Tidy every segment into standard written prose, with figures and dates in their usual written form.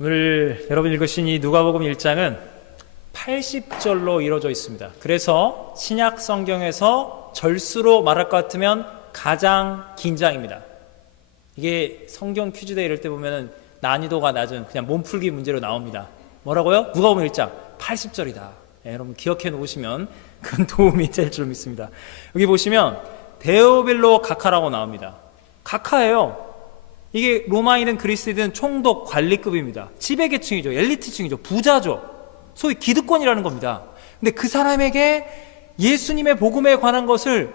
오늘 여러분 읽으신 이 누가복음 1장은 80절로 이루어져 있습니다. 그래서 신약 성경에서 절수로 말할 것 같으면 가장 긴 장입니다. 이게 성경 퀴즈대회 이럴 때 보면 난이도가 낮은 그냥 몸풀기 문제로 나옵니다. 뭐라고요? 누가복음 1장 80절이다. 여러분 기억해 놓으시면 큰 도움이 될 줄 믿습니다. 여기 보시면 데오빌로 가카라고 나옵니다. 가카예요. 이게 로마이든 그리스이든 총독 관리급입니다. 지배계층이죠. 엘리트층이죠. 부자죠. 소위 기득권이라는 겁니다. 근데 그 사람에게 예수님의 복음에 관한 것을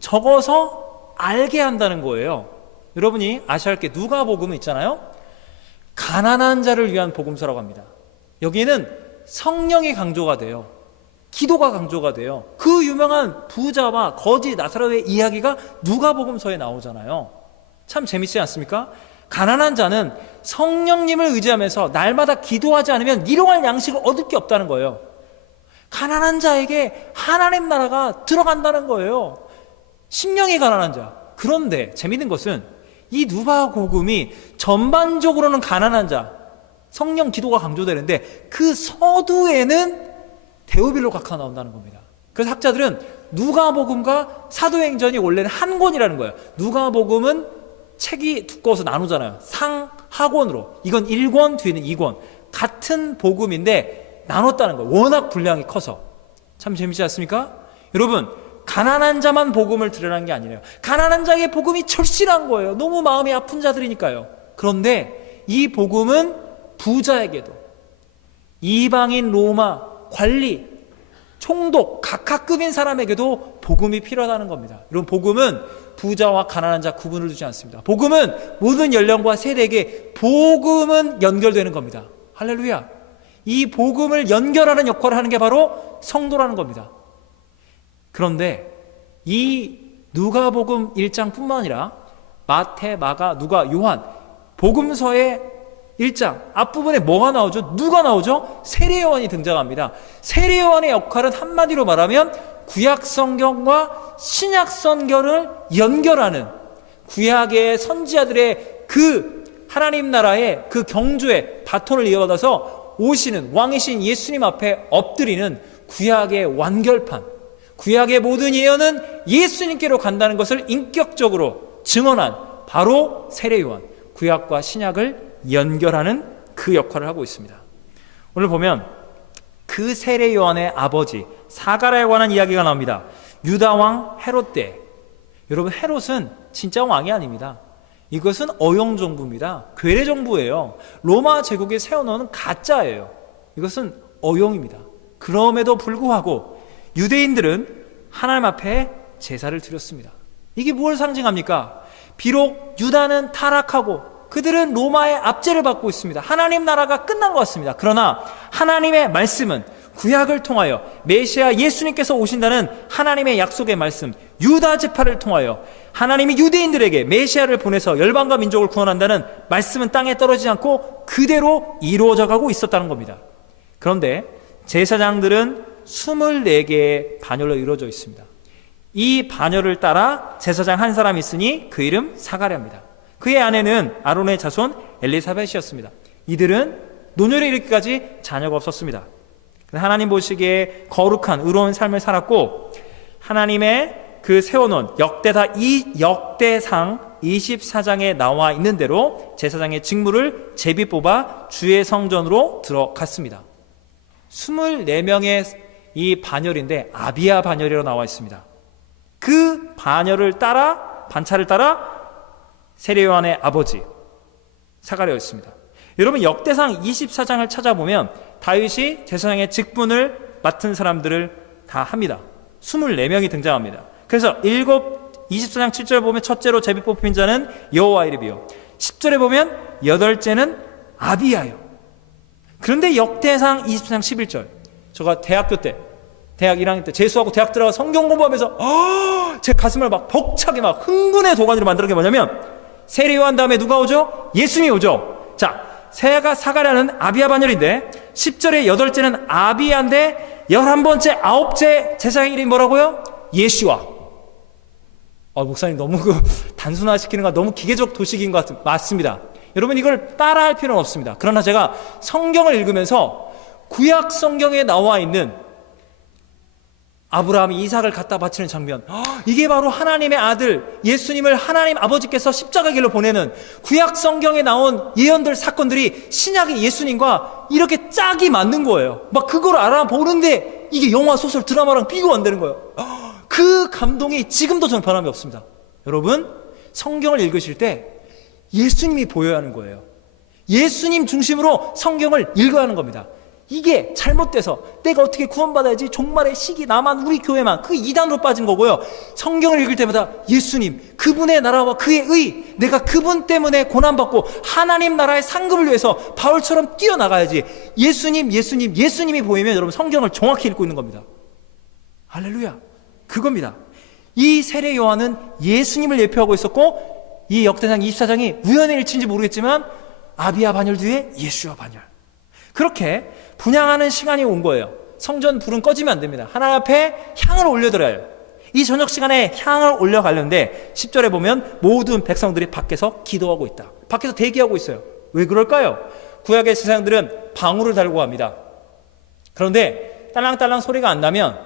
적어서 알게 한다는 거예요. 여러분이 아셔야 할 게 누가복음은 있잖아요. 가난한 자를 위한 복음서라고 합니다. 여기에는 성령이 강조가 돼요. 기도가 강조가 돼요. 그 유명한 부자와 거지 나사로의 이야기가 누가복음서에 나오잖아요. 참 재밌지 않습니까? 가난한 자는 성령님을 의지하면서 날마다 기도하지 않으면 일용할 양식을 얻을 게 없다는 거예요. 가난한 자에게 하나님 나라가 들어간다는 거예요. 심령이 가난한 자. 그런데 재밌는 것은 이 누가복음이 전반적으로는 가난한 자, 성령 기도가 강조되는데 그 서두에는 데오빌로 가카 나온다는 겁니다. 그래서 학자들은 누가복음과 사도행전이 원래는 한 권이라는 거예요. 누가복음은 책이 두꺼워서 나누잖아요. 상하권으로. 이건 1권, 뒤에는 2권. 같은 복음인데 나눴다는 거예요. 워낙 분량이 커서. 참 재밌지 않습니까? 여러분, 가난한 자만 복음을 들으라는 게 아니에요. 가난한 자의 복음이 절실한 거예요. 너무 마음이 아픈 자들이니까요. 그런데 이 복음은 부자에게도, 이방인 로마 관리, 총독, 각하급인 사람에게도 복음이 필요하다는 겁니다. 여러분, 복음은 부자와 가난한 자 구분을 두지 않습니다. 복음은 모든 연령과 세대에게 복음은 연결되는 겁니다. 할렐루야. 이 복음을 연결하는 역할을 하는 게 바로 성도라는 겁니다. 그런데 이 누가복음 1장뿐만 아니라 마태, 마가, 누가, 요한 복음서의 1장 앞부분에 뭐가 나오죠? 누가 나오죠? 세례요한이 등장합니다. 세례요한의 역할은 한마디로 말하면 구약 성경과 신약 성경을 연결하는, 구약의 선지자들의 그 하나님 나라의 그 경주의 바톤을 이어받아서 오시는 왕이신 예수님 앞에 엎드리는 구약의 완결판, 구약의 모든 예언은 예수님께로 간다는 것을 인격적으로 증언한 바로 세례요한, 구약과 신약을 연결하는 그 역할을 하고 있습니다. 오늘 보면 그 세례요한의 아버지 사가랴에 관한 이야기가 나옵니다. 유다왕 헤롯 때. 여러분, 헤롯은 진짜 왕이 아닙니다. 이것은 어용정부입니다. 괴뢰정부예요. 로마 제국에 세워놓은 가짜예요. 이것은 어용입니다. 그럼에도 불구하고 유대인들은 하나님 앞에 제사를 드렸습니다. 이게 무엇을 상징합니까? 비록 유다는 타락하고 그들은 로마의 압제를 받고 있습니다. 하나님 나라가 끝난 것 같습니다. 그러나 하나님의 말씀은 구약을 통하여 메시아 예수님께서 오신다는 하나님의 약속의 말씀, 유다 지파를 통하여 하나님이 유대인들에게 메시아를 보내서 열방과 민족을 구원한다는 말씀은 땅에 떨어지지 않고 그대로 이루어져 가고 있었다는 겁니다. 그런데 제사장들은 24개의 반열로 이루어져 있습니다. 이 반열을 따라 제사장 한 사람이 있으니 그 이름 사가랴입니다. 그의 아내는 아론의 자손 엘리사벳이었습니다. 이들은 노년에 이르기까지 자녀가 없었습니다. 하나님 보시기에 거룩한 의로운 삶을 살았고 하나님의 그 세워놓은 역대상 24장에 나와 있는 대로 제사장의 직무를 제비 뽑아 주의 성전으로 들어갔습니다. 24명의 이 반열인데 아비야 반열이라고 나와 있습니다. 그 반열을 따라, 반차를 따라 세례요한의 아버지 사가랴였습니다. 여러분, 역대상 24장을 찾아보면 다윗이 제사장의 직분을 맡은 사람들을 다 합니다. 24명이 등장합니다. 그래서 24장 7절 보면 첫째로 제비 뽑힌 자는 여호와 이르비요, 10절에 보면 여덟째는 아비야요. 그런데 역대상 24장 11절, 제가 대학 1학년 때 재수하고 대학 들어가 성경 공부하면서 제 가슴을 막 벅차게 막 흥분의 도가니로 만드는 게 뭐냐면 세례요한 다음에 누가 오죠? 예수님이 오죠. 자, 사가랴는 아비야 반열인데 10절에 여덟째는 아비야인데 11번째, 9째 제사장 이름이 뭐라고요? 예수와. 목사님 너무 단순화시키는 거 너무 기계적 도식인 것 같습니다. 맞습니다. 여러분 이걸 따라할 필요는 없습니다. 그러나 제가 성경을 읽으면서 구약 성경에 나와 있는 아브라함이 이삭을 갖다 바치는 장면, 이게 바로 하나님의 아들 예수님을 하나님 아버지께서 십자가 길로 보내는 구약 성경에 나온 예언들 사건들이 신약의 예수님과 이렇게 짝이 맞는 거예요. 막 그걸 알아보는데 이게 영화 소설 드라마랑 비교가 안 되는 거예요. 그 감동이 지금도 저는 변함이 없습니다. 여러분 성경을 읽으실 때 예수님이 보여야 하는 거예요. 예수님 중심으로 성경을 읽어야 하는 겁니다. 이게 잘못돼서 내가 어떻게 구원받아야지, 종말의 시기 나만 우리 교회만, 그 이단으로 빠진 거고요. 성경을 읽을 때마다 예수님, 그분의 나라와 그의 의, 내가 그분 때문에 고난받고 하나님 나라의 상급을 위해서 바울처럼 뛰어나가야지. 예수님이 보이면 여러분 성경을 정확히 읽고 있는 겁니다. 할렐루야. 그겁니다. 이 세례 요한은 예수님을 예표하고 있었고, 이 역대상 24장이 우연의 일치인지 모르겠지만 아비야 반열 뒤에 예수와 반열, 그렇게 분향하는 시간이 온 거예요. 성전 불은 꺼지면 안 됩니다. 하나님 앞에 향을 올려드려요. 이 저녁 시간에 향을 올려가려는데 10절에 보면 모든 백성들이 밖에서 기도하고 있다. 밖에서 대기하고 있어요. 왜 그럴까요? 구약의 제사장들은 방울을 달고 합니다. 그런데 딸랑딸랑 소리가 안 나면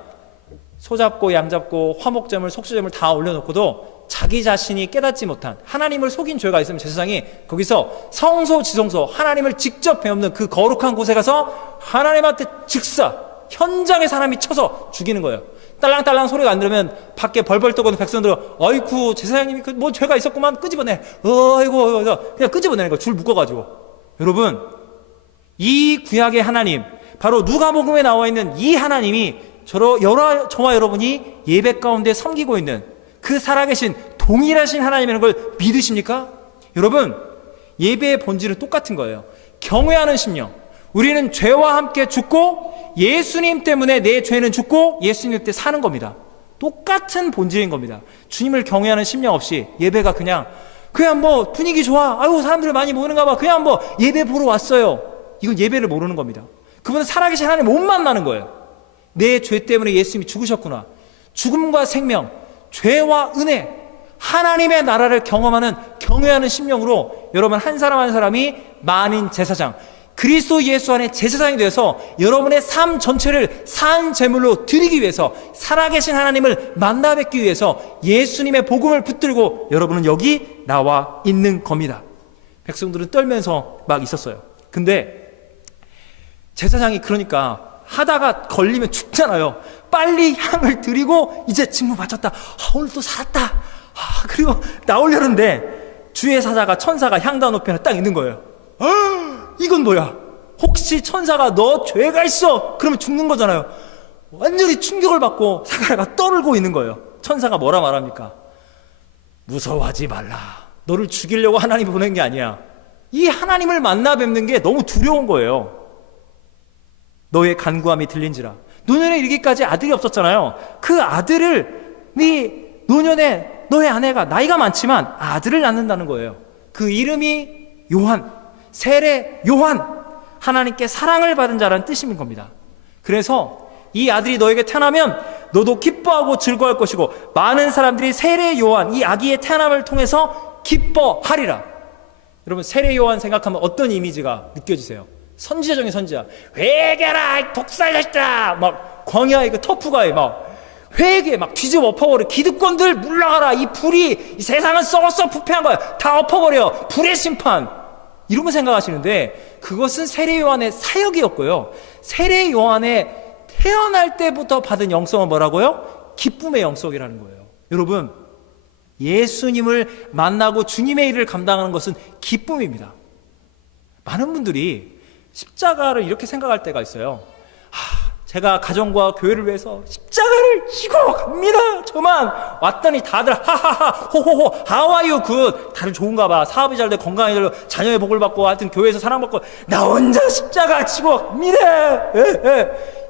소 잡고 양 잡고 화목제물 속수제물 다 올려놓고도 자기 자신이 깨닫지 못한, 하나님을 속인 죄가 있으면 제사장이 거기서 성소지성소 하나님을 직접 배우는 그 거룩한 곳에 가서 하나님한테 즉사 현장에 사람이 쳐서 죽이는 거예요. 딸랑딸랑 소리가 안 들으면 밖에 벌벌 떠고는 백성들은 아이쿠 제사장님이 뭐 죄가 있었구만 끄집어내, 아이고 그냥 끄집어내는 거예요. 줄 묶어가지고. 여러분 이 구약의 하나님, 바로 누가복음에 나와 있는 이 하나님이 저와 여러분이 예배 가운데 섬기고 있는 그 살아계신 동일하신 하나님이라는 걸 믿으십니까? 여러분 예배의 본질은 똑같은 거예요. 경외하는 심령. 우리는 죄와 함께 죽고 예수님 때문에 내 죄는 죽고 예수님 때 사는 겁니다. 똑같은 본질인 겁니다. 주님을 경외하는 심령 없이 예배가 그냥 뭐 분위기 좋아, 아유 사람들이 많이 모이는가 봐, 그냥 뭐 예배 보러 왔어요. 이건 예배를 모르는 겁니다. 그분은 살아계신 하나님 못 만나는 거예요. 내 죄 때문에 예수님이 죽으셨구나. 죽음과 생명, 죄와 은혜, 하나님의 나라를 경험하는 경외하는 심령으로 여러분 한 사람 한 사람이 만인 제사장, 그리스도 예수 안에 제사장이 되어서 여러분의 삶 전체를 산 제물로 드리기 위해서, 살아계신 하나님을 만나 뵙기 위해서 예수님의 복음을 붙들고 여러분은 여기 나와 있는 겁니다. 백성들은 떨면서 막 있었어요. 근데 제사장이 그러니까 하다가 걸리면 죽잖아요. 빨리 향을 드리고 이제 직무 마쳤다, 오늘 또 살았다, 그리고 나오려는데 주의 사자가, 천사가 향단 우편에 딱 있는 거예요. 이건 뭐야? 혹시 천사가 너 죄가 있어? 그러면 죽는 거잖아요. 완전히 충격을 받고 사가랴가 떨고 있는 거예요. 천사가 뭐라 말합니까? 무서워하지 말라. 너를 죽이려고 하나님이 보낸 게 아니야. 이 하나님을 만나 뵙는 게 너무 두려운 거예요. 너의 간구함이 들린지라. 노년에 이르기까지 아들이 없었잖아요. 그 아들을 네 노년에 너의 아내가 나이가 많지만 아들을 낳는다는 거예요. 그 이름이 요한, 세례 요한, 하나님께 사랑을 받은 자라는 뜻인 겁니다. 그래서 이 아들이 너에게 태어나면 너도 기뻐하고 즐거워할 것이고 많은 사람들이 세례 요한, 이 아기의 태어남을 통해서 기뻐하리라. 여러분 세례 요한 생각하면 어떤 이미지가 느껴지세요? 선지자 중에 선지자. 회개하라 독살 자식들아, 막 광야의 그 터프가에 막 회개 막 뒤집어 엎어버려. 기득권들 물러가라. 이 불이, 이 세상은 썩었어, 부패한 거야, 다 엎어버려, 불의 심판, 이런 거 생각하시는데 그것은 세례 요한의 사역이었고요. 세례 요한의 태어날 때부터 받은 영성은 뭐라고요? 기쁨의 영성이라는 거예요. 여러분 예수님을 만나고 주님의 일을 감당하는 것은 기쁨입니다. 많은 분들이 십자가를 이렇게 생각할 때가 있어요. 제가 가정과 교회를 위해서 십자가를 지고 갑니다. 저만 왔더니 다들 하하하 호호호 how are you good, 다들 좋은가 봐, 사업이 잘 돼, 건강이 잘 돼, 자녀의 복을 받고 하여튼 교회에서 사랑받고 나 혼자 십자가 지고 갑니다.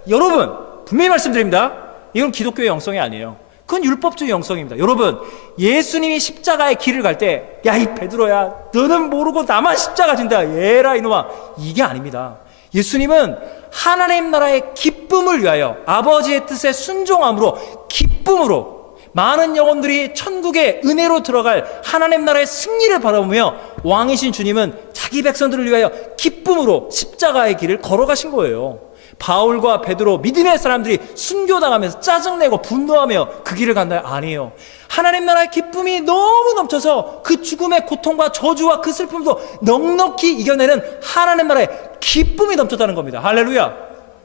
여러분 분명히 말씀드립니다. 이건 기독교의 영성이 아니에요. 그건 율법주의 영성입니다. 여러분 예수님이 십자가의 길을 갈 때 야 이 베드로야 너는 모르고 나만 십자가 진다, 얘라 이놈아, 이게 아닙니다. 예수님은 하나님 나라의 기쁨을 위하여 아버지의 뜻에 순종함으로 기쁨으로 많은 영혼들이 천국의 은혜로 들어갈 하나님 나라의 승리를 바라보며 왕이신 주님은 자기 백성들을 위하여 기쁨으로 십자가의 길을 걸어가신 거예요. 바울과 베드로 믿음의 사람들이 순교당하면서 짜증내고 분노하며 그 길을 간다요? 아니에요. 하나님 나라의 기쁨이 너무 넘쳐서 그 죽음의 고통과 저주와 그 슬픔도 넉넉히 이겨내는 하나님 나라의 기쁨이 넘쳤다는 겁니다. 할렐루야.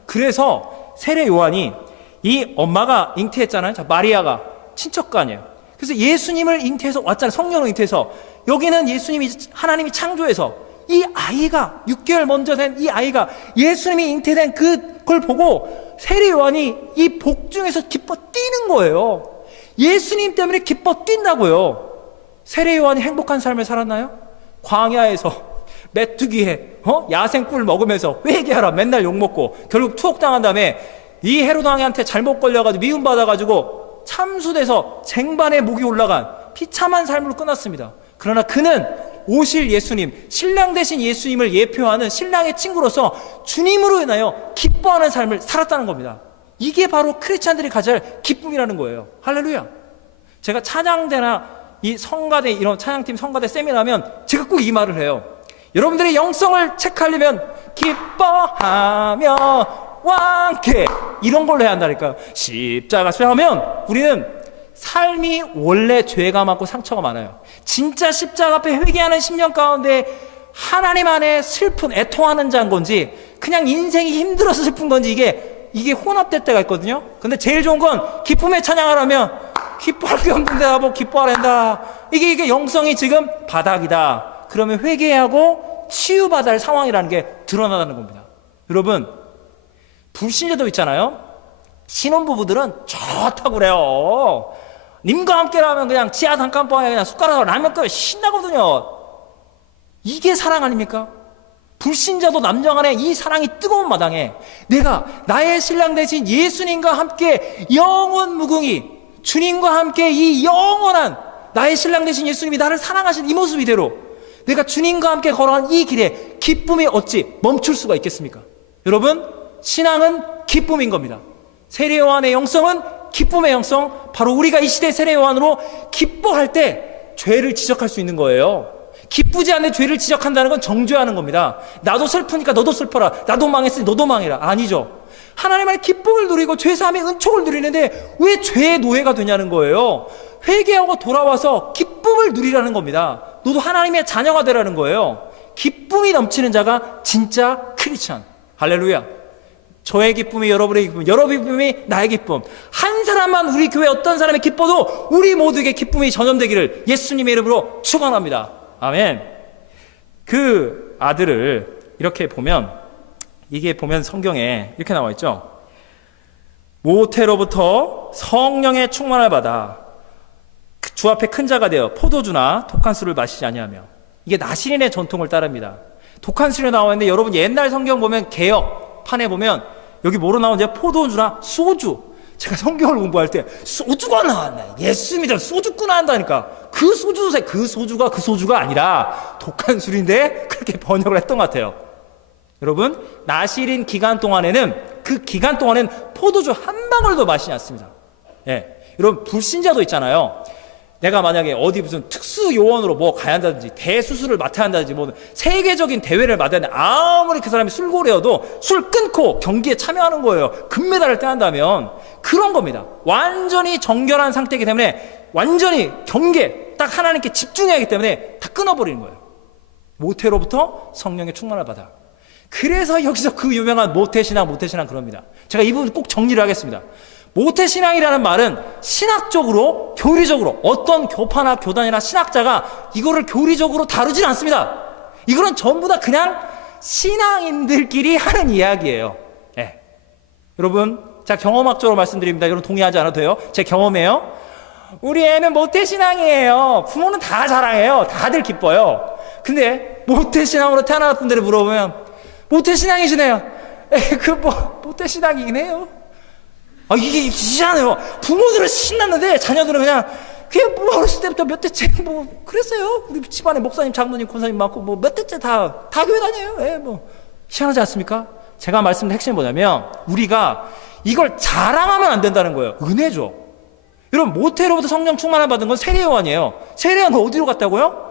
그래서 세례 요한이 이 엄마가 잉태했잖아요. 자, 마리아가 친척가 아니에요. 그래서 예수님을 잉태해서 왔잖아요. 성령을 잉태해서. 여기는 예수님이 하나님이 창조해서 이 아이가 6개월 먼저 된 이 아이가 예수님이 잉태된 그걸 보고 세례 요한이 이 복중에서 기뻐 뛰는 거예요. 예수님 때문에 기뻐 뛴다고요. 세례 요한이 행복한 삶을 살았나요? 광야에서 메뚜기에 야생 꿀 먹으면서 회개하라 맨날 욕먹고 결국 투옥당한 다음에 이 헤롯 왕한테 잘못 걸려가지고 미움받아가지고 참수돼서 쟁반에 목이 올라간 비참한 삶으로 끝났습니다. 그러나 그는 오실 예수님, 신랑 되신 예수님을 예표하는 신랑의 친구로서 주님으로 인하여 기뻐하는 삶을 살았다는 겁니다. 이게 바로 크리스찬들이 가져야 할 기쁨이라는 거예요. 할렐루야. 제가 찬양대나 이 성가대, 이런 찬양팀 성가대 세미나면 제가 꼭 이 말을 해요. 여러분들의 영성을 체크하려면 기뻐하며 왕께 이런 걸로 해야 한다니까요. 십자가 수행하면 우리는 삶이 원래 죄가 많고 상처가 많아요. 진짜 십자가 앞에 회개하는 심령 가운데 하나님 안에 슬픈 애통하는 자인 건지 그냥 인생이 힘들어서 슬픈 건지 이게 혼합될 때가 있거든요. 근데 제일 좋은 건 기쁨의 찬양하라면 기뻐할 게 없는데 나보고 기뻐하란다. 이게 영성이 지금 바닥이다. 그러면 회개하고 치유받아야 할 상황이라는 게 드러나는 겁니다. 여러분, 불신자도 있잖아요. 신혼부부들은 좋다고 그래요. 님과 함께라면 그냥 지하 단칸방에 그냥 숟가락으로 라면 끓여 신나거든요. 이게 사랑 아닙니까? 불신자도 남녀 간에 이 사랑이 뜨거운 마당에 내가 나의 신랑 대신 예수님과 함께 영원 무궁히 주님과 함께 이 영원한 나의 신랑 대신 예수님이 나를 사랑하신 이 모습 이대로 내가 주님과 함께 걸어간 이 길에 기쁨이 어찌 멈출 수가 있겠습니까? 여러분, 신앙은 기쁨인 겁니다. 세례 요한의 영성은 기쁨의 영성, 바로 우리가 이 시대 세례 요한으로 기뻐할 때 죄를 지적할 수 있는 거예요. 기쁘지 않는 죄를 지적한다는 건 정죄하는 겁니다. 나도 슬프니까 너도 슬퍼라. 나도 망했으니 너도 망해라. 아니죠. 하나님의 기쁨을 누리고 죄사함의 은총을 누리는데 왜 죄의 노예가 되냐는 거예요. 회개하고 돌아와서 기쁨을 누리라는 겁니다. 너도 하나님의 자녀가 되라는 거예요. 기쁨이 넘치는 자가 진짜 크리스찬. 할렐루야. 저의 기쁨이 여러분의 기쁨, 여러분의 기쁨이 나의 기쁨. 한 사람만 우리 교회 어떤 사람이 기뻐도 우리 모두에게 기쁨이 전염되기를 예수님의 이름으로 축원합니다. 아멘. 그 아들을 이렇게 보면 이게 보면 성경에 이렇게 나와 있죠. 모태로부터 성령의 충만을 받아 주 앞에 큰 자가 되어 포도주나 독한 술을 마시지 아니하며. 이게 나시린의 전통을 따릅니다. 독한 술이 나와 있는데 여러분 옛날 성경 보면 개역판에 보면 여기 뭐로 나오는지 포도주나 소주. 제가 성경을 공부할 때 소주가 나왔네. 예수 믿어 소주구나 한다니까. 그 소주가 그 소주가 아니라 독한 술인데 그렇게 번역을 했던 것 같아요. 여러분, 나시린 기간 동안에는 그 기간 동안에는 포도주 한 방울도 마시지 않습니다. 예. 여러분, 불신자도 있잖아요. 내가 만약에 어디 무슨 특수 요원으로 뭐 가야 한다든지 대수술을 맡아야 한다든지 뭐 세계적인 대회를 맡아야 하는데 아무리 그 사람이 술고래여도 술 끊고 경기에 참여하는 거예요. 금메달을 따낸다면 그런 겁니다. 완전히 정결한 상태이기 때문에 완전히 경계 딱 하나님께 집중해야 하기 때문에 다 끊어버리는 거예요. 모태로부터 성령의 충만을 받아. 그래서 여기서 그 유명한 모태신앙 그럽니다. 제가 이 부분 꼭 정리를 하겠습니다. 모태신앙이라는 말은 신학적으로 교리적으로 어떤 교파나 교단이나 신학자가 이거를 교리적으로 다루진 않습니다. 이거는 전부 다 그냥 신앙인들끼리 하는 이야기예요. 네. 여러분, 제가 경험학적으로 말씀드립니다. 여러분 동의하지 않아도 돼요. 제 경험이에요. 우리 애는 모태신앙이에요. 부모는 다 자랑해요. 다들 기뻐요. 근데 모태신앙으로 태어난 분들을 물어보면 모태신앙이시네요. 모태신앙이긴 해요. 이게 이상하네요. 부모들은 신났는데 자녀들은 그냥 뭐 어렸을 때부터 몇 대째 뭐 그랬어요. 우리 집안에 목사님, 장로님, 권사님 많고 뭐 몇 대째 다 교회 다녀요. 뭐 희한하지 않습니까? 제가 말씀드린 핵심이 뭐냐면 우리가 이걸 자랑하면 안 된다는 거예요. 은혜죠. 여러분, 모태로부터 성령 충만을 받은 건 세례 요한이에요. 세례 요한 어디로 갔다고요?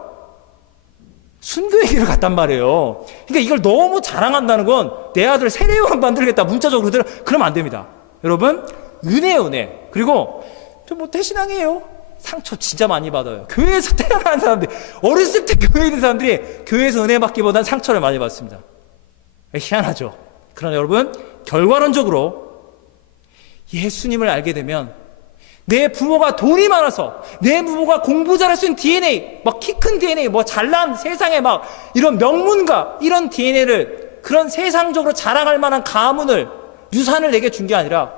순교의 길을 갔단 말이에요. 그러니까 이걸 너무 자랑한다는 건 내 아들 세례요한 만들겠다 문자적으로 그러면 안 됩니다. 여러분, 은혜예요, 은혜. 그리고 좀 모태신앙이에요. 상처 진짜 많이 받아요. 교회에서 태어난 사람들, 어렸을 때 교회에 있는 사람들이 교회에서 은혜 받기보다는 상처를 많이 받습니다. 희한하죠. 그러나 여러분, 결과론적으로 예수님을 알게 되면 내 부모가 돈이 많아서, 내 부모가 공부 잘할 수 있는 DNA, 막 키 큰 DNA, 뭐 잘난 세상에 막 이런 명문가, 이런 DNA를, 그런 세상적으로 자랑할 만한 가문을, 유산을 내게 준 게 아니라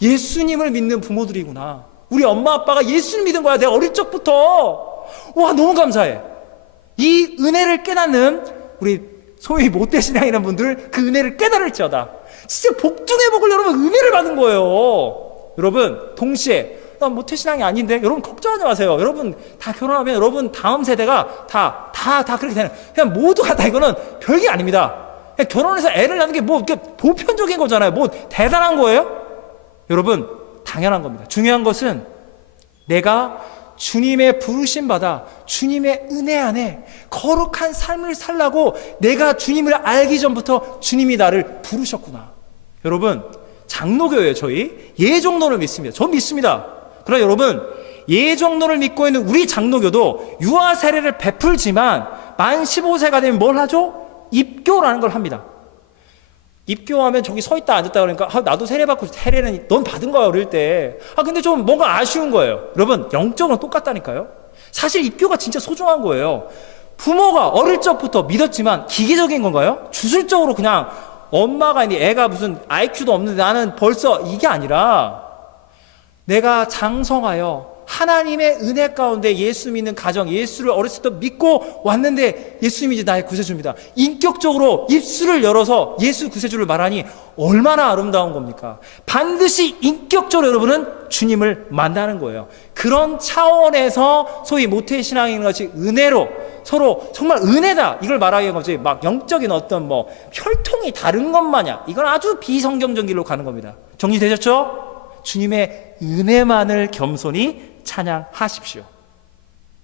예수님을 믿는 부모들이구나. 우리 엄마 아빠가 예수님 믿은 거야. 내가 어릴 적부터. 와, 너무 감사해. 이 은혜를 깨닫는 우리 소위 못되신앙이라는 분들, 그 은혜를 깨달을지어다. 진짜 복 중의 복을 여러분 은혜를 받은 거예요. 여러분, 동시에 난 모태신앙이 아닌데, 여러분 걱정하지 마세요. 여러분 다 결혼하면 여러분 다음 세대가 다 그렇게 되는, 그냥 모두가 다, 이거는 별게 아닙니다. 그냥 결혼해서 애를 낳는 게 뭐 이렇게 보편적인 거잖아요. 뭐 대단한 거예요? 여러분, 당연한 겁니다. 중요한 것은 내가 주님의 부르심 받아 주님의 은혜 안에 거룩한 삶을 살라고, 내가 주님을 알기 전부터 주님이 나를 부르셨구나. 여러분, 장로교예요. 저희 예정론을 믿습니다. 저 믿습니다. 그러나 여러분, 예정론을 믿고 있는 우리 장로교도 유아 세례를 베풀지만 만 15세가 되면 뭘 하죠? 입교라는 걸 합니다. 입교하면 저기 서 있다 앉았다 그러니까, 나도 세례 받고, 세례는 넌 받은 거야 어릴 때. 근데 좀 뭔가 아쉬운 거예요. 여러분, 영적으로 똑같다니까요. 사실 입교가 진짜 소중한 거예요. 부모가 어릴 적부터 믿었지만 기계적인 건가요? 주술적으로 그냥 엄마가, 애가 무슨 IQ도 없는데 나는 벌써, 이게 아니라 내가 장성하여 하나님의 은혜 가운데 예수 믿는 가정, 예수를 어렸을 때 믿고 왔는데 예수님이 이제 나의 구세주입니다. 인격적으로 입술을 열어서 예수 구세주를 말하니 얼마나 아름다운 겁니까? 반드시 인격적으로 여러분은 주님을 만나는 거예요. 그런 차원에서 소위 모태신앙인 것이 은혜로 서로 정말 은혜다, 이걸 말하기가 거지 막 영적인 어떤 뭐 혈통이 다른 것 마냥, 이건 아주 비성경적 길로 가는 겁니다. 정리되셨죠? 주님의 은혜만을 겸손히 찬양하십시오.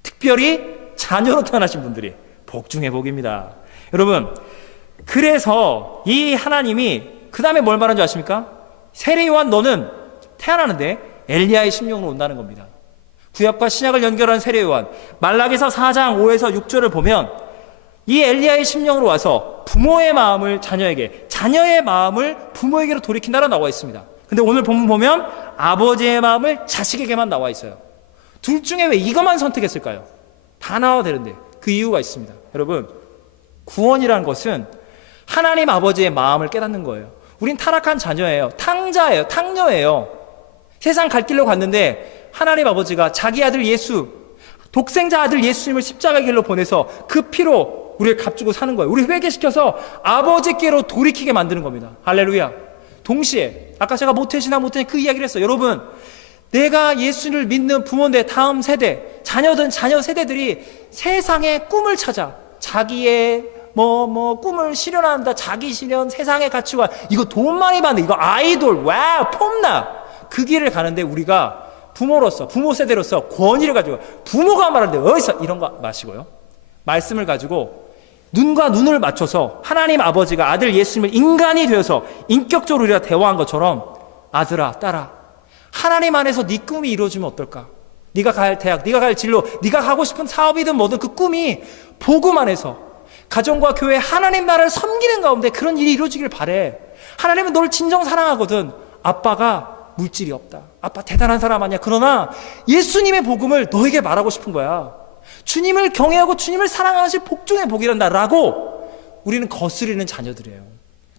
특별히 자녀로 태어나신 분들이 복 중의 복입니다. 여러분, 그래서 이 하나님이 그 다음에 뭘 말하는 줄 아십니까? 세례요한 너는 태어나는데 엘리야의 심령으로 온다는 겁니다. 구약과 신약을 연결한 세례요한, 말라기서 4장 5에서 6절을 보면 이 엘리야의 심령으로 와서 부모의 마음을 자녀에게, 자녀의 마음을 부모에게로 돌이킨다라고 나와 있습니다. 근데 오늘 본문 보면 아버지의 마음을 자식에게만 나와 있어요. 둘 중에 왜 이것만 선택했을까요? 다 나와도 되는데 그 이유가 있습니다. 여러분, 구원이라는 것은 하나님 아버지의 마음을 깨닫는 거예요. 우린 타락한 자녀예요. 탕자예요. 탕녀예요. 세상 갈 길로 갔는데 하나님 아버지가 자기 아들 예수, 독생자 아들 예수님을 십자가 길로 보내서 그 피로 우리를 값주고 사는 거예요. 우리 회개시켜서 아버지께로 돌이키게 만드는 겁니다. 할렐루야. 동시에 아까 제가 모태신앙 그 이야기를 했어요. 여러분, 내가 예수를 믿는 부모인데 다음 세대, 자녀든 자녀 세대들이 세상의 꿈을 찾아 자기의 꿈을 실현한다, 자기 실현, 세상의 가치관, 이거 돈 많이 받는, 이거 아이돌, 와우, 폼나, 그 길을 가는데 우리가 부모로서, 부모 세대로서 권위를 가지고, 부모가 말하는데 어디서 이런 거 마시고요, 말씀을 가지고 눈과 눈을 맞춰서 하나님 아버지가 아들 예수님을 인간이 되어서 인격적으로 우리가 대화한 것처럼, 아들아, 딸아, 하나님 안에서 네 꿈이 이루어지면 어떨까? 네가 갈 대학, 네가 갈 진로, 네가 가고 싶은 사업이든 뭐든 그 꿈이 복음 안에서 가정과 교회, 하나님 나라를 섬기는 가운데 그런 일이 이루어지길 바래. 하나님은 너를 진정 사랑하거든. 아빠가 물질이 없다, 아빠 대단한 사람 아니야, 그러나 예수님의 복음을 너에게 말하고 싶은 거야. 주님을 경외하고 주님을 사랑하실 복중의 복이란다 라고 우리는 거스리는 자녀들이에요.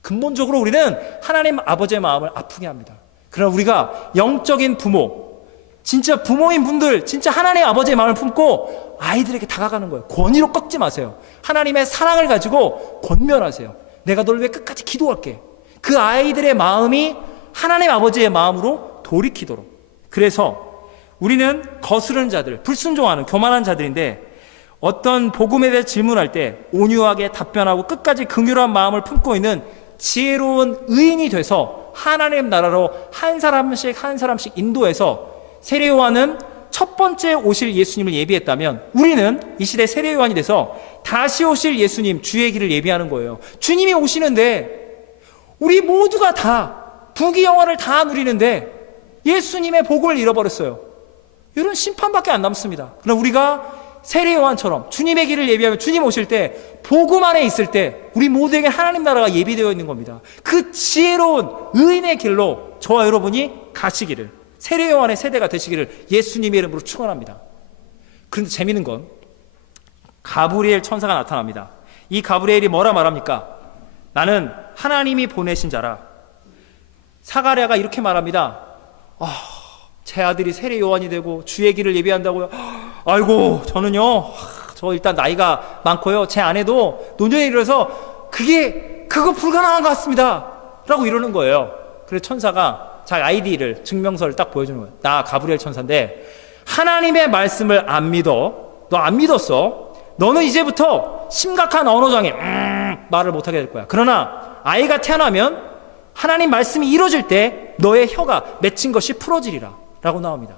근본적으로 우리는 하나님 아버지의 마음을 아프게 합니다. 그러나 우리가 영적인 부모, 진짜 부모인 분들, 진짜 하나님 아버지의 마음을 품고 아이들에게 다가가는 거예요. 권위로 꺾지 마세요. 하나님의 사랑을 가지고 권면하세요. 내가 너를 위해 끝까지 기도할게. 그 아이들의 마음이 하나님 아버지의 마음으로 돌이키도록. 그래서 우리는 거스르는 자들, 불순종하는 교만한 자들인데, 어떤 복음에 대해 질문할 때 온유하게 답변하고 끝까지 긍휼한 마음을 품고 있는 지혜로운 의인이 돼서 하나님 나라로 한 사람씩 인도해서, 세례요한은 첫 번째 오실 예수님을 예비했다면 우리는 이 시대 세례 요한이 돼서 다시 오실 예수님 주의 길을 예비하는 거예요. 주님이 오시는데 우리 모두가 다 부귀영화를 다 누리는데 예수님의 복음을 잃어버렸어요. 이런 심판밖에 안 남습니다. 그러나 우리가 세례 요한처럼 주님의 길을 예비하면 주님 오실 때 복음 안에 있을 때 우리 모두에게 하나님 나라가 예비되어 있는 겁니다. 그 지혜로운 의인의 길로 저와 여러분이 가시기를, 세례 요한의 세대가 되시기를 예수님의 이름으로 축원합니다. 그런데 재미있는 건 가브리엘 천사가 나타납니다. 이 가브리엘이 뭐라 말합니까? 나는 하나님이 보내신 자라. 사가랴가 이렇게 말합니다. 제 아들이 세례 요한이 되고 주의 길을 예비한다고요? 아이고, 저는요, 저 일단 나이가 많고요, 제 아내도 노년에 이르러서 그거 불가능한 것 같습니다 라고 이러는 거예요. 그래서 천사가 자기 아이디를, 증명서를 딱 보여주는 거예요. 나 가브리엘 천사인데 하나님의 말씀을 안 믿어. 너 안 믿었어. 너는 이제부터 심각한 언어장애, 말을 못하게 될 거야. 그러나 아이가 태어나면 하나님 말씀이 이루어질 때 너의 혀가 맺힌 것이 풀어지리라 라고 나옵니다.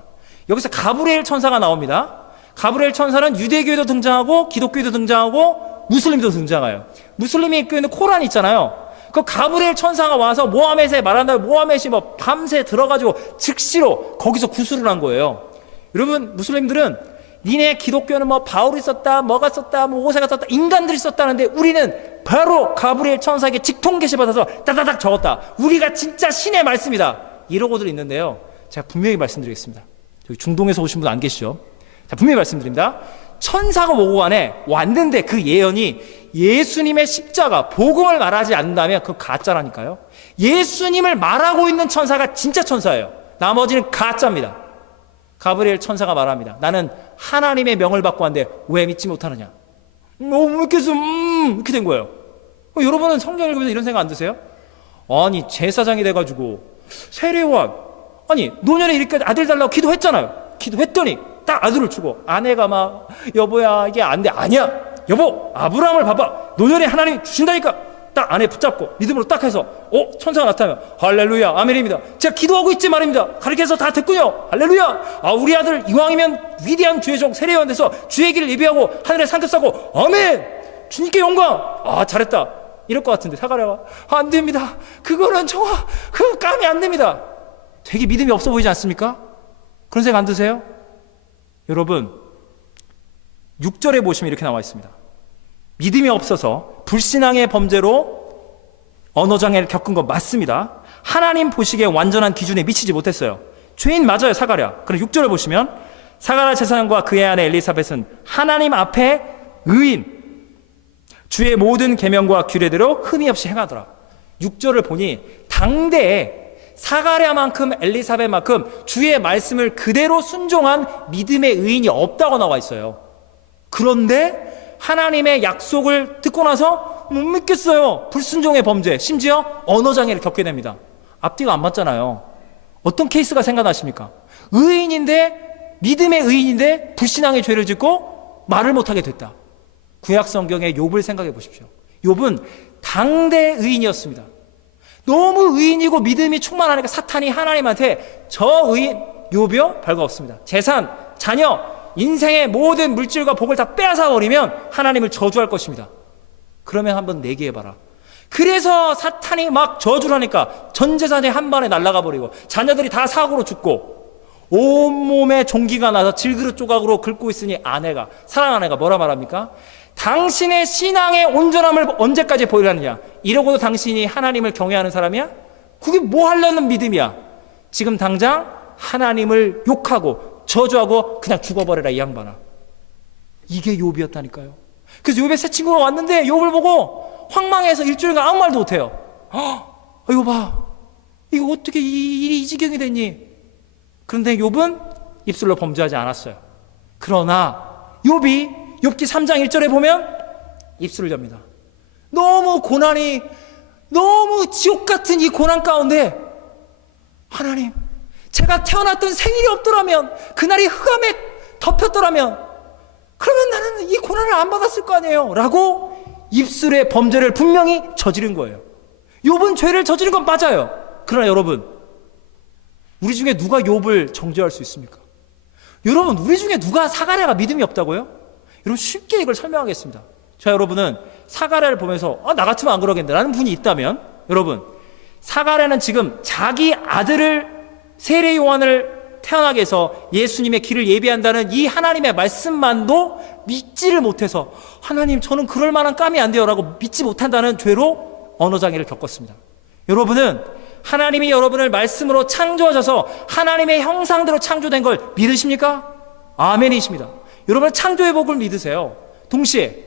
여기서 가브리엘 천사가 나옵니다. 가브리엘 천사는 유대교에도 등장하고 기독교에도 등장하고 무슬림도 등장해요. 무슬림의 교회는 코란 있잖아요. 그 가브리엘 천사가 와서 모하멧에 말한다면 모하멧이 뭐 밤새 들어가지고 즉시로 거기서 구술을 한 거예요. 여러분, 무슬림들은 니네 기독교는 뭐 바울이 썼다, 뭐가 썼다, 뭐 모세가 썼다, 인간들이 썼다는데 우리는 바로 가브리엘 천사에게 직통 계시 받아서 따다닥 적었다. 우리가 진짜 신의 말씀이다. 이러고들 있는데요. 제가 분명히 말씀드리겠습니다. 저기 중동에서 오신 분 안 계시죠? 자, 분명히 말씀드립니다. 천사가 오고 간에 왔는데 그 예언이 예수님의 십자가, 복음을 말하지 않는다면 그건 가짜라니까요. 예수님을 말하고 있는 천사가 진짜 천사예요. 나머지는 가짜입니다. 가브리엘 천사가 말합니다. 나는 하나님의 명을 받고 왔는데 왜 믿지 못하느냐? 못 믿겠어. 이렇게 된 거예요. 여러분은 성경 읽으면서 이런 생각 안 드세요? 아니, 제사장이 돼가지고 세례요한, 아니 노년에 이렇게 아들 달라고 기도했잖아요. 기도했더니 딱 아들을 주고 아내가 막 여보야 이게 안 돼. 아니야 여보, 아브라함을 봐봐. 노년에 하나님이 주신다니까. 딱 아내 붙잡고 믿음으로 딱 해서 천사가 나타나면 할렐루야 아멘입니다. 제가 기도하고 있지 말입니다. 가르쳐서 다 됐군요. 할렐루야. 우리 아들 이왕이면 위대한 주의 종 세례요한 돼서 주의 길을 예비하고 하늘에 상급 싸고 아멘. 주님께 영광. 잘했다. 이럴 것 같은데 사가랴가 안 됩니다. 그거는 그거 까면 안 됩니다. 되게 믿음이 없어 보이지 않습니까? 그런 생각 안 드세요? 여러분, 6절에 보시면 이렇게 나와 있습니다. 믿음이 없어서 불신앙의 범죄로 언어장애를 겪은 거 맞습니다. 하나님 보시기에 완전한 기준에 미치지 못했어요. 죄인 맞아요, 사가랴. 그럼 6절을 보시면 사가랴 제사장과 그의 아내 엘리사벳은 하나님 앞에 의인, 주의 모든 계명과 규례대로 흠이 없이 행하더라. 6절을 보니 당대에 사가랴만큼 엘리사벳만큼 주의 말씀을 그대로 순종한 믿음의 의인이 없다고 나와 있어요. 그런데 하나님의 약속을 듣고 나서 못 믿겠어요. 불순종의 범죄, 심지어 언어장애를 겪게 됩니다. 앞뒤가 안 맞잖아요. 어떤 케이스가 생각나십니까? 의인인데, 믿음의 의인인데 불신앙의 죄를 짓고 말을 못하게 됐다. 구약 성경의 욥을 생각해 보십시오. 욥은 당대 의인이었습니다. 너무 의인이고 믿음이 충만하니까 사탄이 하나님한테 저 의인 욥이요? 별거 없습니다. 재산, 자녀, 인생의 모든 물질과 복을 다 빼앗아 버리면 하나님을 저주할 것입니다. 그러면 한번 내기해봐라. 그래서 사탄이 막 저주를 하니까 전 재산이 한 번에 날아가 버리고 자녀들이 다 사고로 죽고 온몸에 종기가 나서 질그릇 조각으로 긁고 있으니 아내가, 사랑 아내가 뭐라 말합니까? 당신의 신앙의 온전함을 언제까지 보이라느냐? 이러고도 당신이 하나님을 경외하는 사람이야? 그게 뭐 하려는 믿음이야? 지금 당장 하나님을 욕하고 저주하고 그냥 죽어버려라 이 양반아. 이게 욥이었다니까요. 그래서 욥의 새 친구가 왔는데 욥을 보고 황망해서 일주일간 아무 말도 못해요. 이거 봐, 이거 어떻게 이 일이 이 지경이 됐니? 그런데 욥은 입술로 범죄하지 않았어요. 그러나 욥이 욥기 3장 1절에 보면 입술을 엽니다. 너무 고난이, 너무 지옥 같은 이 고난 가운데 하나님, 제가 태어났던 생일이 없더라면, 그날이 흑암에 덮였더라면 그러면 나는 이 고난을 안 받았을 거 아니에요 라고 입술의 범죄를 분명히 저지른 거예요. 욥은 죄를 저지른 건 맞아요. 그러나 여러분, 우리 중에 누가 욥을 정죄할 수 있습니까? 여러분, 우리 중에 누가 사가랴가 믿음이 없다고요? 여러분, 쉽게 이걸 설명하겠습니다. 자, 여러분은 사가랴를 보면서 나 같으면 안 그러겠는데 라는 분이 있다면, 여러분, 사가랴는 지금 자기 아들을, 세례 요한을 태어나게 해서 예수님의 길을 예비한다는 이 하나님의 말씀만도 믿지를 못해서, 하나님, 저는 그럴 만한 깜이 안 돼요 라고 믿지 못한다는 죄로 언어장애를 겪었습니다. 여러분은 하나님이 여러분을 말씀으로 창조하셔서 하나님의 형상대로 창조된 걸 믿으십니까? 아멘이십니다. 여러분은 창조의 복을 믿으세요. 동시에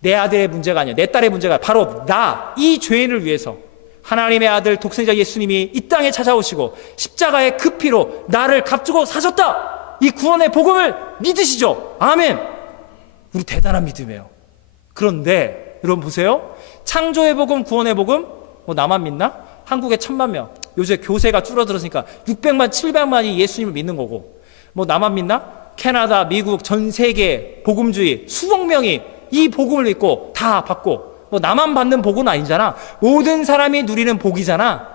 내 아들의 문제가 아니야, 내 딸의 문제가 아니라 바로 나, 이 죄인을 위해서 하나님의 아들 독생자 예수님이 이 땅에 찾아오시고 십자가의 그 피로 나를 값주고 사셨다, 이 구원의 복음을 믿으시죠? 아멘. 우리 대단한 믿음이에요. 그런데 여러분 보세요. 창조의 복음, 구원의 복음, 뭐 나만 믿나? 한국에 1,000만 명, 요새 교세가 줄어들었으니까 600만, 700만이 예수님을 믿는 거고, 뭐 나만 믿나? 캐나다, 미국, 전 세계 복음주의 수억 명이 이 복음을 믿고 다 받고, 뭐 나만 받는 복은 아니잖아. 모든 사람이 누리는 복이잖아.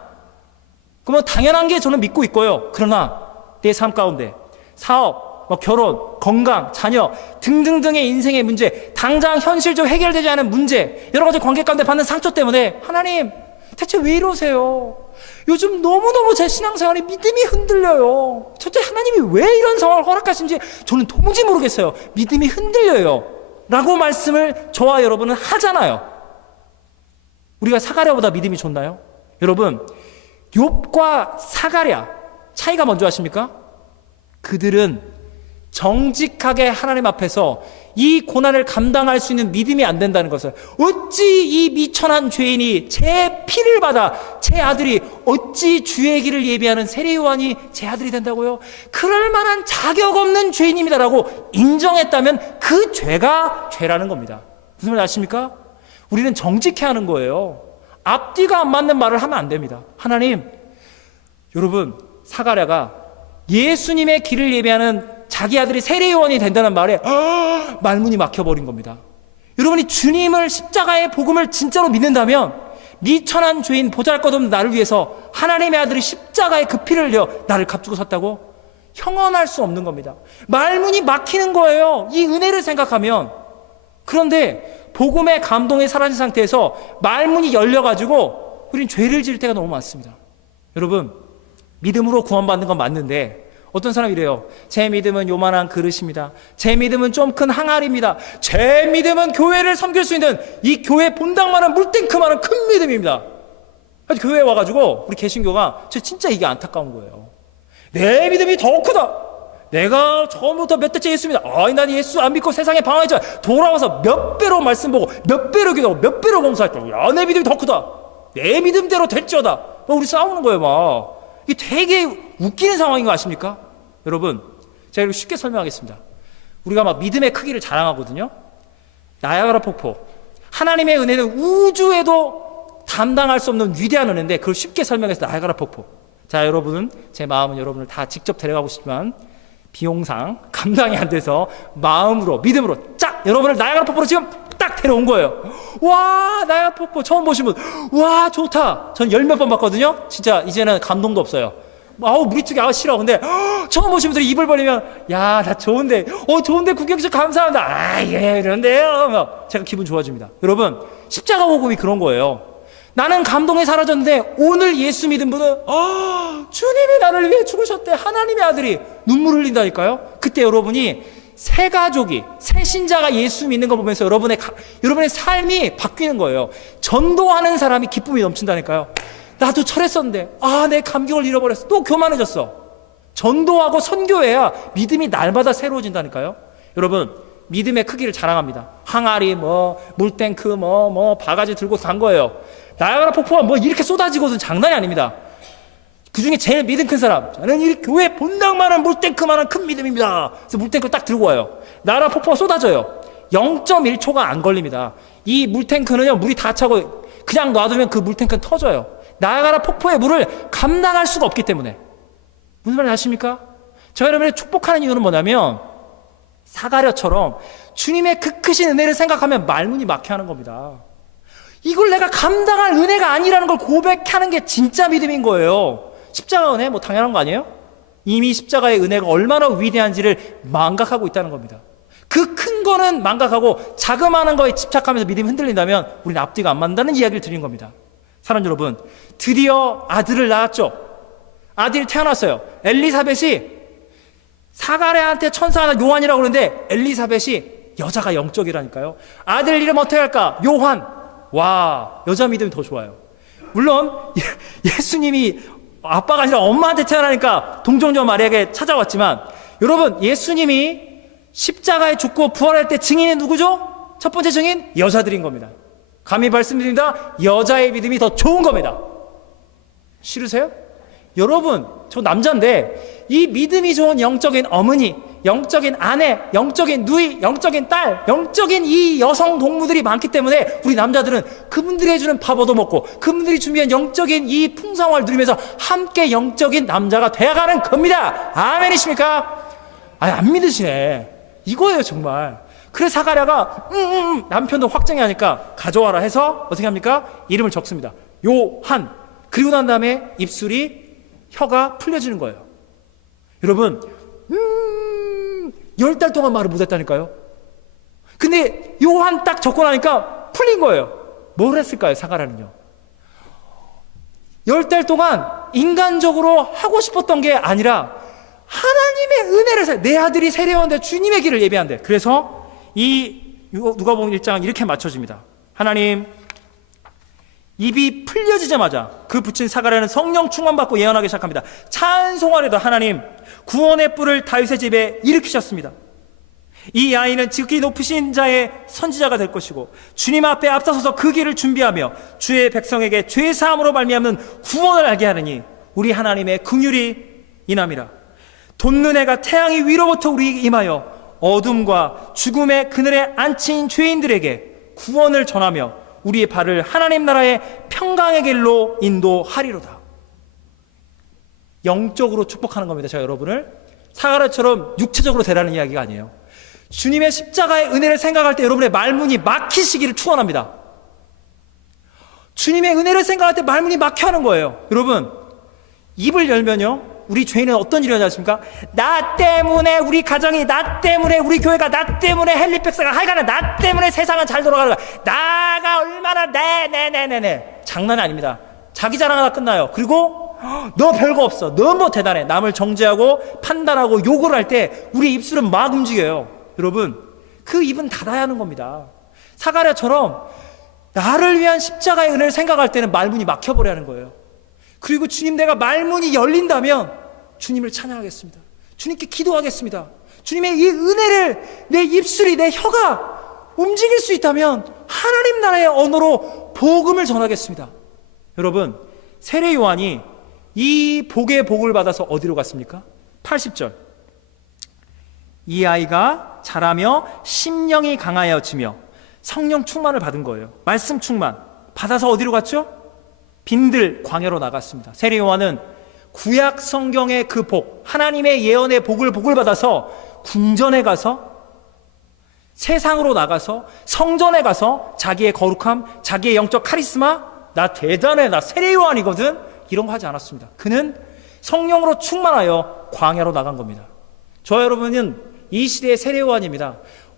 그러면 당연한 게 저는 믿고 있고요. 그러나 내 삶 가운데 사업, 뭐 결혼, 건강, 자녀 등등등의 인생의 문제, 당장 현실적으로 해결되지 않은 문제, 여러 가지 관계 가운데 받는 상처 때문에 하나님, 대체 왜 이러세요? 요즘 너무너무 제 신앙생활에 믿음이 흔들려요. 도대체 하나님이 왜 이런 상황을 허락하신지 저는 도무지 모르겠어요. 믿음이 흔들려요 라고 말씀을 저와 여러분은 하잖아요. 우리가 사가랴보다 믿음이 좋나요? 여러분, 욥과 사가랴 차이가 뭔지 아십니까? 그들은 정직하게 하나님 앞에서 이 고난을 감당할 수 있는 믿음이 안 된다는 것을, 어찌 이 미천한 죄인이 제 피를 받아, 제 아들이 어찌 주의 길을 예비하는 세례 요한이 제 아들이 된다고요? 그럴 만한 자격 없는 죄인입니다라고 인정했다면 그 죄가 죄라는 겁니다. 무슨 말인지 아십니까? 우리는 정직해야 하는 거예요. 앞뒤가 안 맞는 말을 하면 안 됩니다. 하나님, 여러분, 사가랴가 예수님의 길을 예비하는 자기 아들이 세례 요한이 된다는 말에 말문이 막혀버린 겁니다. 여러분이 주님을, 십자가의 복음을 진짜로 믿는다면 미천한 죄인 보잘것없는 나를 위해서 하나님의 아들이 십자가의 그 피를 흘려 나를 값주고 샀다고? 형언할 수 없는 겁니다. 말문이 막히는 거예요, 이 은혜를 생각하면. 그런데 복음의 감동에 사라진 상태에서 말문이 열려가지고 우린 죄를 지을 때가 너무 많습니다. 여러분, 믿음으로 구원받는 건 맞는데 어떤 사람이 이래요. 제 믿음은 요만한 그릇입니다. 제 믿음은 좀 큰 항아리입니다. 제 믿음은 교회를 섬길 수 있는 이 교회 본당만한 물탱크만한 큰 믿음입니다. 교회에 와가지고 우리 개신교가 진짜 이게 안타까운 거예요. 내 믿음이 더 크다. 내가 처음부터 몇 대째 예수입니다. 난 예수 안 믿고 세상에 방황했지만 돌아와서 몇 배로 말씀 보고 몇 배로 기도하고 몇 배로 봉사했다고. 야, 내 믿음이 더 크다. 내 믿음대로 될지어다. 우리 싸우는 거예요, 막. 이게 되게 웃기는 상황인 거 아십니까? 여러분, 제가 이렇게 쉽게 설명하겠습니다. 우리가 막 믿음의 크기를 자랑하거든요. 나야가라 폭포. 하나님의 은혜는 우주에도 감당할 수 없는 위대한 은혜인데 그걸 쉽게 설명해서 나야가라 폭포. 자, 여러분은, 제 마음은 여러분을 다 직접 데려가고 싶지만 비용상 감당이 안 돼서 마음으로, 믿음으로 쫙 여러분을 나야가라 폭포로 지금 딱 데려온 거예요. 와, 나야가라 폭포 처음 보신 분, 와, 좋다. 전 10몇 번 봤거든요. 진짜 이제는 감동도 없어요. 물이 뜨기 싫어. 근데 처음 보신 분들이 입을 벌리면, 야, 나 좋은데 구경 좀 감사합니다. 예, 이런데요. 제가 기분 좋아집니다. 여러분, 십자가 복음이 그런 거예요. 나는 감동에 사라졌는데 오늘 예수 믿은 분은 주님이 나를 위해 죽으셨대. 하나님의 아들이 눈물 흘린다니까요. 그때 여러분이 새 가족이, 새 신자가 예수 믿는 거 보면서 여러분의 삶이 바뀌는 거예요. 전도하는 사람이 기쁨이 넘친다니까요. 나도 철했었는데 내 감격을 잃어버렸어. 또 교만해졌어. 전도하고 선교해야 믿음이 날마다 새로워진다니까요. 여러분, 믿음의 크기를 자랑합니다. 항아리, 물탱크, 바가지 들고 간 거예요. 나야가라 폭포가 이렇게 쏟아지고는 장난이 아닙니다. 그 중에 제일 믿음 큰 사람, 저는 이 교회 본당만한 물탱크만한 큰 믿음입니다. 그래서 물탱크 딱 들고 와요. 나야가라 폭포가 쏟아져요. 0.1초가 안 걸립니다. 이 물탱크는요, 물이 다 차고 그냥 놔두면 그 물탱크는 터져요. 나야가라 폭포의 물을 감당할 수가 없기 때문에. 무슨 말인지 아십니까? 저희 여러분의 축복하는 이유는 뭐냐면 사가랴처럼 주님의 그 크신 은혜를 생각하면 말문이 막혀 하는 겁니다. 이걸 내가 감당할 은혜가 아니라는 걸 고백하는 게 진짜 믿음인 거예요. 십자가 은혜 당연한 거 아니에요? 이미 십자가의 은혜가 얼마나 위대한지를 망각하고 있다는 겁니다. 그 큰 거는 망각하고 자그마한 거에 집착하면서 믿음이 흔들린다면 우리는 앞뒤가 안 맞는다는 이야기를 드리는 겁니다. 사랑하는 여러분, 드디어 아들을 낳았죠. 아들이 태어났어요. 엘리사벳이, 사가랴한테 천사 하나 요한이라고 그러는데 엘리사벳이 여자가 영적이라니까요. 아들 이름 어떻게 할까? 요한. 와, 여자 믿음이 더 좋아요. 물론 예수님이 아빠가 아니라 엄마한테 태어나니까 동정녀 마리아에게 찾아왔지만, 여러분, 예수님이 십자가에 죽고 부활할 때 증인이 누구죠? 첫 번째 증인, 여자들인 겁니다. 감히 말씀드립니다. 여자의 믿음이 더 좋은 겁니다. 싫으세요? 여러분, 저 남자인데 이 믿음이 좋은 영적인 어머니, 영적인 아내, 영적인 누이, 영적인 딸, 영적인 이 여성 동무들이 많기 때문에 우리 남자들은 그분들이 해주는 밥 얻어먹고 그분들이 준비한 영적인 이 풍성함을 누리면서 함께 영적인 남자가 되어가는 겁니다. 아멘이십니까? 안 믿으시네. 이거예요, 정말. 그래서 사가랴가 남편도 확정이 하니까 가져와라 해서 어떻게 합니까? 이름을 적습니다. 요한. 그리고 난 다음에 입술이, 혀가 풀려지는 거예요. 여러분, 10달 동안 말을 못했다니까요. 근데 요한 딱 적고 나니까 풀린 거예요. 뭘 했을까요, 사가랴는요? 10달 동안 인간적으로 하고 싶었던 게 아니라 하나님의 은혜를, 내 아들이 세례원인데 주님의 길을 예배한대. 그래서 이 누가복음 1장은 이렇게 맞춰집니다. 하나님, 입이 풀려지자마자 그 붙인 사가랴는 성령 충만받고 예언하기 시작합니다. 찬송하려다 하나님, 구원의 뿔을 다윗의 집에 일으키셨습니다. 이 아이는 지극히 높으신 자의 선지자가 될 것이고 주님 앞에 앞서서서 그 길을 준비하며 주의 백성에게 죄 사함으로 말미암는 구원을 알게 하느니 우리 하나님의 긍휼이 인함이라. 돋는 해가 태양이 위로부터 우리 임하여 어둠과 죽음의 그늘에 앉힌 죄인들에게 구원을 전하며 우리의 발을 하나님 나라의 평강의 길로 인도하리로다. 영적으로 축복하는 겁니다. 제가 여러분을 사가랴처럼 육체적으로 되라는 이야기가 아니에요. 주님의 십자가의 은혜를 생각할 때 여러분의 말문이 막히시기를 축원합니다. 주님의 은혜를 생각할 때 말문이 막혀 하는 거예요. 여러분, 입을 열면요, 우리 죄인은 어떤 일이 하십니까? 나 때문에 우리 가정이, 나 때문에 우리 교회가, 나 때문에 헬리팩스가, 하여간에 나 때문에 세상은 잘 돌아가는 거야. 나가 얼마나 네 장난이 아닙니다. 자기 자랑하다 끝나요. 그리고 너 별거 없어, 너 뭐 대단해, 남을 정죄하고 판단하고 욕을 할 때 우리 입술은 막 움직여요. 여러분, 그 입은 닫아야 하는 겁니다. 사가랴처럼 나를 위한 십자가의 은혜를 생각할 때는 말문이 막혀버려야 하는 거예요. 그리고 주님, 내가 말문이 열린다면 주님을 찬양하겠습니다. 주님께 기도하겠습니다. 주님의 이 은혜를 내 입술이, 내 혀가 움직일 수 있다면 하나님 나라의 언어로 복음을 전하겠습니다. 여러분, 세례 요한이 이 복의 복을 받아서 어디로 갔습니까? 80절. 이 아이가 자라며 심령이 강하여지며 성령 충만을 받은 거예요. 말씀 충만 받아서 어디로 갔죠? 빈들 광야로 나갔습니다. 세례 요한은 구약 성경의 그 복, 하나님의 예언의 복을 받아서 궁전에 가서, 세상으로 나가서, 성전에 가서 자기의 거룩함, 자기의 영적 카리스마, 나 대단해, 나 세례 요한이거든, 이런 거 하지 않았습니다. 그는 성령으로 충만하여 광야로 나간 겁니다. 저와 여러분은 이 시대의 세례 요한입니다.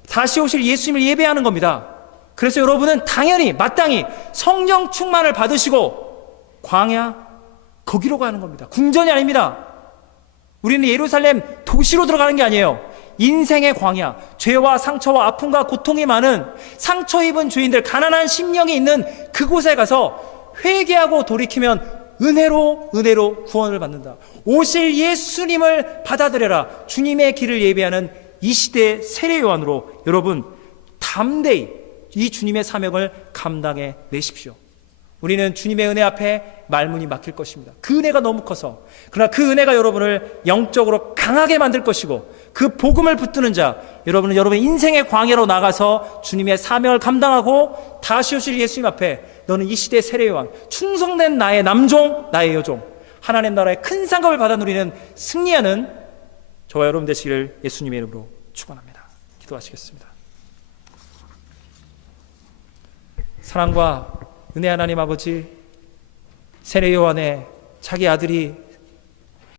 다시 오실 예수님을 예배하는 겁니다. 그래서 여러분은 당연히 마땅히 성령 충만을 받으시고 광야, 거기로 가는 겁니다. 궁전이 아닙니다. 우리는 예루살렘 도시로 들어가는 게 아니에요. 인생의 광야, 죄와 상처와 아픔과 고통이 많은 상처 입은 죄인들, 가난한 심령이 있는 그곳에 가서 회개하고 돌이키면 은혜로 구원을 받는다. 오실 예수님을 받아들여라. 주님의 길을 예배하는 이 시대의 세례 요한으로 여러분 담대히 이 주님의 사명을 감당해 내십시오. 우리는 주님의 은혜 앞에 말문이 막힐 것입니다. 그 은혜가 너무 커서. 그러나 그 은혜가 여러분을 영적으로 강하게 만들 것이고 그 복음을 붙드는 자, 여러분은 여러분의 인생의 광야로 나가서 주님의 사명을 감당하고 다시 오실 예수님 앞에 너는 이 시대의 세례 요한, 충성된 나의 남종, 나의 여종, 하나님 나라의 큰 상급을 받아 누리는 승리하는 저와 여러분 되시기를 예수님의 이름으로 축원합니다. 기도하시겠습니다. 사랑과 은혜 하나님 아버지, 세례 요한의 자기 아들이